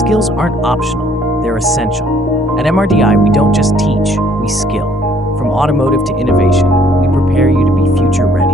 Skills aren't optional, they're essential. At MRDI, we don't just teach, we skill. From automotive to innovation, we prepare you to be future ready.